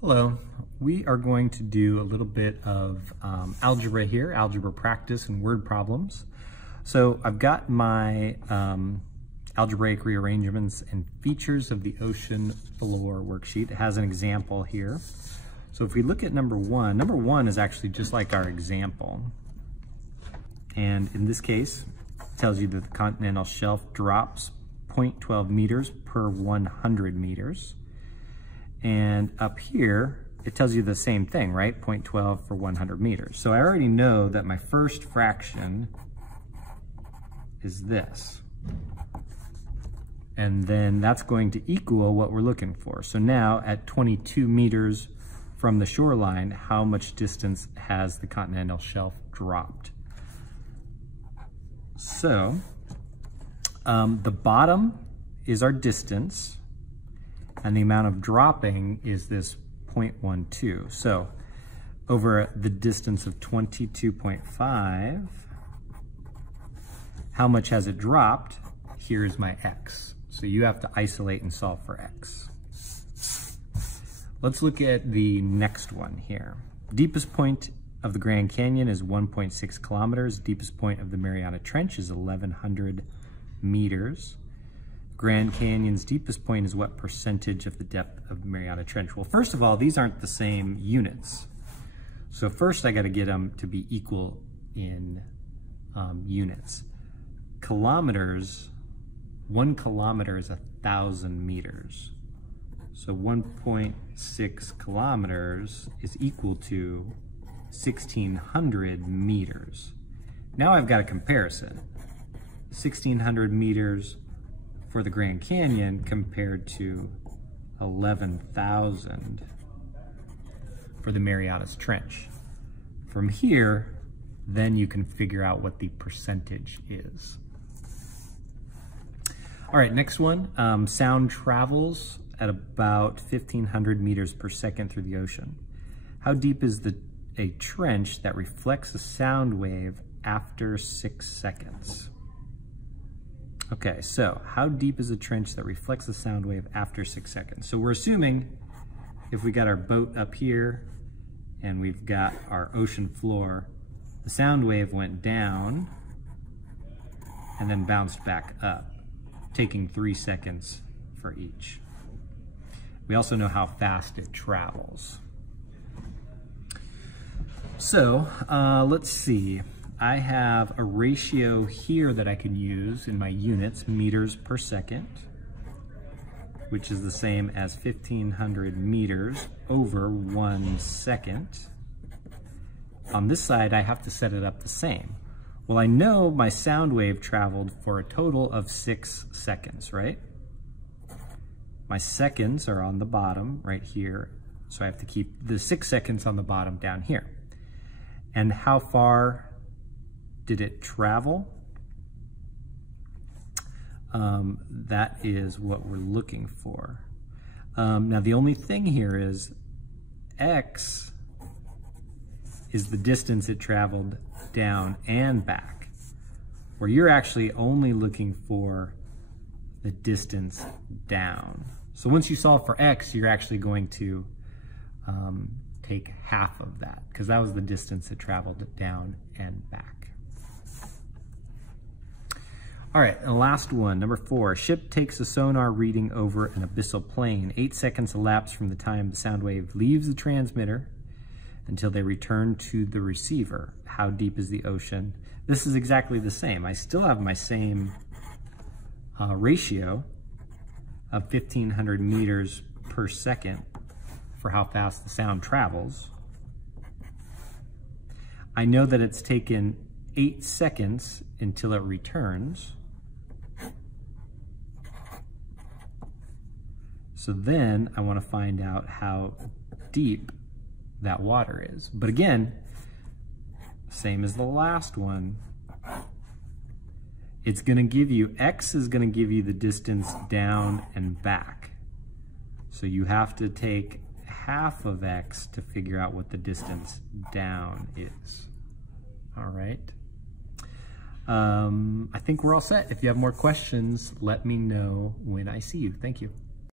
Hello, we are going to do a little bit of algebra here, algebra practice and word problems. So I've got my algebraic rearrangements and features of the ocean floor worksheet. It has an example here. So if we look at number one is actually just like our example. And in this case, it tells you that the continental shelf drops 0.12 meters per 100 meters. And up here, it tells you the same thing, right? 0.12 for 100 meters. So I already know that my first fraction is this. And then that's going to equal what we're looking for. So now at 22 meters from the shoreline, how much distance has the continental shelf dropped? So the bottom is our distance, and the amount of dropping is this 0.12. So over the distance of 22.5, how much has it dropped? Here's my x. So you have to isolate and solve for x. Let's look at the next one here. Deepest point of the Grand Canyon is 1.6 kilometers. Deepest point of the Mariana Trench is 1,100 meters. Grand Canyon's deepest point is what percentage of the depth of the Mariana Trench? Well, first of all, these aren't the same units. So first I gotta get them to be equal in units. Kilometers, 1 kilometer is 1,000 meters. So 1.6 kilometers is equal to 1,600 meters. Now I've got a comparison. 1,600 meters for the Grand Canyon compared to 11,000 for the Marianas Trench. From here, then you can figure out what the percentage is. All right, next one. Sound travels at about 1,500 meters per second through the ocean. How deep is a trench that reflects a sound wave after 6 seconds? Okay, so how deep is a trench that reflects the sound wave after 6 seconds? So we're assuming if we got our boat up here and we've got our ocean floor, the sound wave went down and then bounced back up, taking 3 seconds for each. We also know how fast it travels. So let's see. I have a ratio here that I can use in my units, meters per second, which is the same as 1,500 meters over 1 second. On this side, I have to set it up the same. Well, I know my sound wave traveled for a total of 6 seconds, right? My seconds are on the bottom right here, so I have to keep the 6 seconds on the bottom down here. And how far did it travel? That is what we're looking for. Now the only thing here is x is the distance it traveled down and back, where you're actually only looking for the distance down. So once you solve for x, you're actually going to take half of that, because that was the distance it traveled down and back. All right, and the last one, number 4. Ship takes a sonar reading over an abyssal plain. 8 seconds elapse from the time the sound wave leaves the transmitter until they return to the receiver. How deep is the ocean? This is exactly the same. I still have my same ratio of 1,500 meters per second for how fast the sound travels. I know that it's taken 8 seconds until it returns. So then I want to find out how deep that water is. But again, same as the last one, it's going to give you, x is going to give you the distance down and back. So you have to take half of x to figure out what the distance down is. All right. I think we're all set. If you have more questions, let me know when I see you. Thank you.